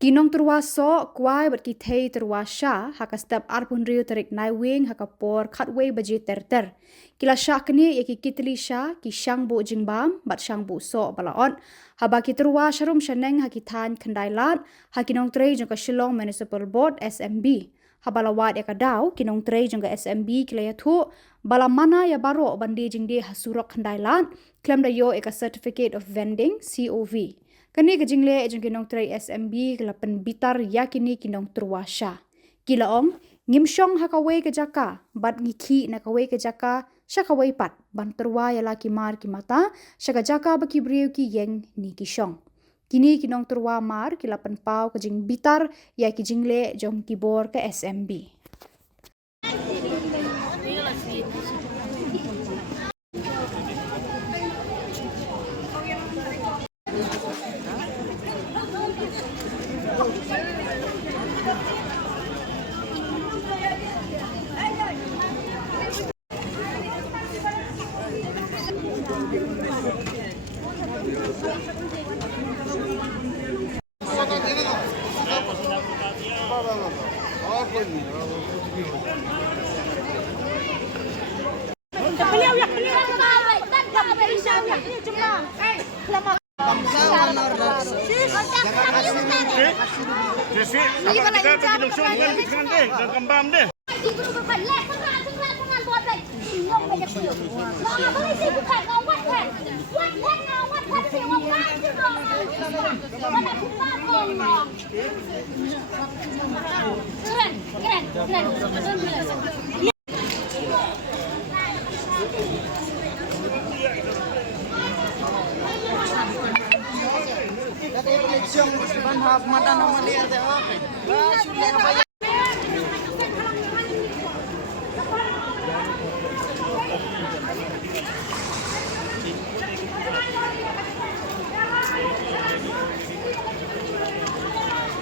Kinong Tyrwa so kuai bat ki Thei Tyrwa Shah haka step arpun riu terik Knieh wing haka por khatway baji ter. Kila Shah Knieh ki Kitli Shah ki shang bu jingbam bat shang bu so balaon. Haba ki Tyrwa sharum shaneng haki than khandailat haki Nongtrei jangka Shillong Municipal Board SMB. Haba lawat ya kadau ki Nongtrei jangka SMB kila ya thu bala mana ya baro bandi jingde hasurok khandailat claim da yo eka certificate of vending COV. Kani ke jingle ejeng kinong Nongtrei SMB kelapan bitar yakini kinong Tyrwa Shah. Kila ong ngimsyong hakaway ke jaka bat ngiki na kaway ke jaka syakaway pat ban Tyrwa ya laki mar ki mata syaka jaka baki briu ki yeng ni kisyong. Kini kinong Tyrwa mar kelapan pau ke jing bitar ya ki jingle jong Khubor ke SMB.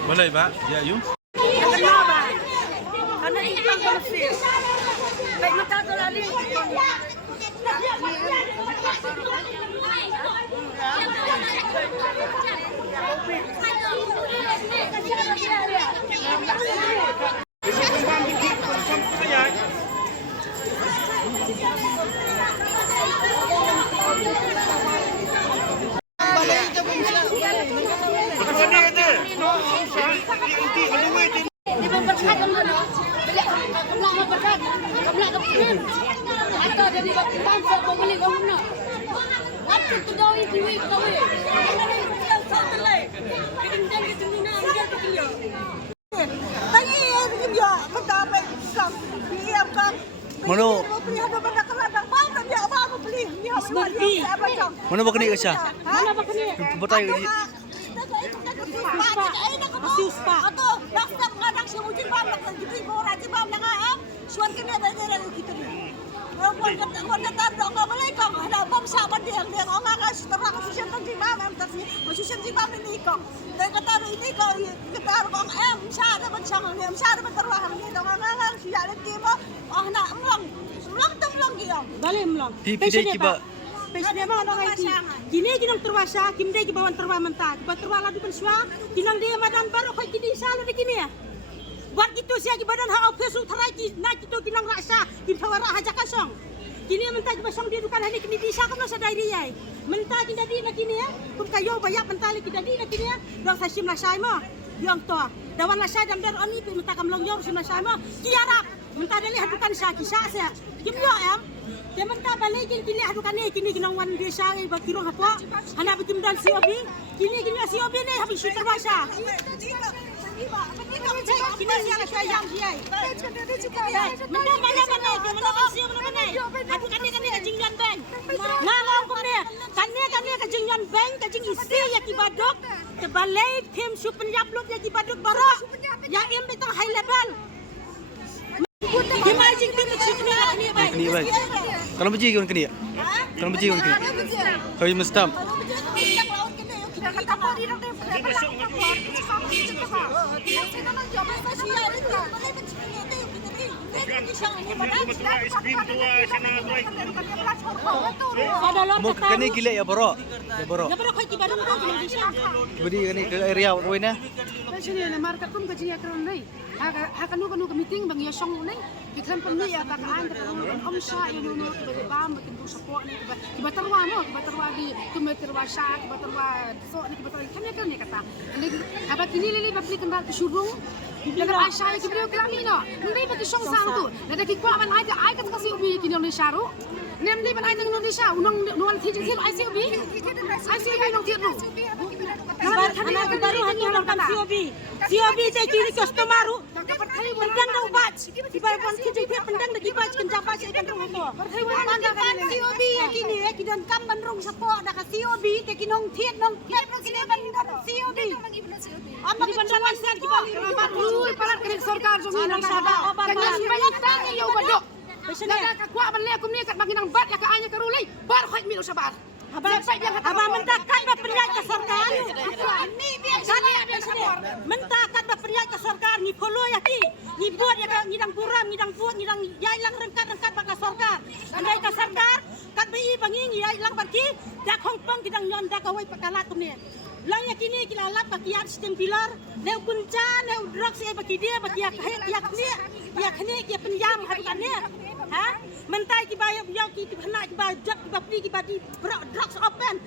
Boleh, Pak? Ya, you? Kenapa? Anak ikan konflik. Baik mata tu lari. Mana bakal ni Shah? Mana bakal ni? Betul ni. Atau bangsa mengadang semujin bangsa gitu ibu raja bangsa am suan kena dari kita ni. Warga tanda nggak boleh kong ada bangsa banding dia orang kan setelah khususnya tadi mam tapi khususnya di mam ini kong. Dan kata ini kong kita kong Shah ada bangsa ni Shah ada Tyrwa ni orang kan siap lagi mo nak melong dia. Balik melong. Pidai kiba. Pesnya mana orang ini? Kini kinong Tyrwa Shah, kimdai kibawan Tyrwa mentah. Kiba Tyrwa ladu pensua, kinong dia madan baru kau kini salu di kini ya. Buat gitu sih kibadan hak ofesu terai nak itu kinong raksa, kimpawara haja kasong. Kini mentah kiba song dia bukan hari kini disa kan masa dari dia. Mentah kini di nak kini ya. Pun kayu banyak mentah lagi di nak kini ya. Dong sasim lasai mo, yang tua. Dawan lasai dan der oni mentah kamlong yor sim lasai mo. Kiara mentah dari hadukan sah kisah saya. Kimyo em. Dia mentah balik kini hadukan ni kini kinong wan dia sah bakirong apa? Hana bikin dan COB. Kini COB ni habis Tyrwa Shah. Kini siapa sayang dia? Mana hadukan ni kejingan bank. Ngalau kumne. Kani kejingan bank kejing isi ya kibadok. Tebalai tim super nyaplut ya kibadok baru. Ya im betang high level. Gimana jing tim ni baik. Kini baik. Kalau biji kan kini. Kalau biji kan kini. Kau mestam. Mau ke ni gila ya bro. Ya bro. Ya bro kau kibaran kau gila. Beri ni ke area kau ni. sini na market pun kaji akron nei. Kanu meeting bang ya song nei. Iklan pun ni ya tak an om Shah yang nu ke bam ke tu support ni ke Tyrwa no ke Tyrwa di ke Tyrwa Shah ke Tyrwa so ni ke Tyrwa kan ni kata. Andi apa kini lili bapli kendal ke Shillong. Dengan Aisyah ke beliau kelami no. Ni bagi song sang tu. Nada ki kwa man ai kata kasi ubi ki Indonesia ru. Nem ni ban ai Indonesia unang nuan thi jing ICUB. ICUB nong ti ru. Anak baru hanya orang COB. COB saya kiri customer ru. Pendang dah ubat. Tiba pun kiri pendang dah kibat kenjapa saya kan ru tu. COB kini kidan kam bandrung support dah COB ke kinong thiet kini bandrung COB. Apa di bandang asal kibat Lu palat ke sarkar jumi nang sada. Kanya banyak tang yo badok. Nada ka kwa ban le kum ni kat bagi nang bat ya ka anya karulai. Bar khoi mi sabar. Abang mentakan berperiak ke sarkar. Ni biasa. Mentakan berperiak ke sarkar ni polo ya ki. Ni buat ya ka ngidang buram, ngidang buat, ngidang yailang rengkat baka sarkar. Andai ka sarkar kat bi banging yailang barki dak hongpong kidang nyon dak awai pakalat tu ni. Lang ya kini kita lap bakiat sistem pilar. Neu kunca, neu drugs ya baki dia baki ya kini ya penjam hatukan ni. Ha? Mentai ki bayar yau ki hena ki bayar jap ki bapli ki badi drugs open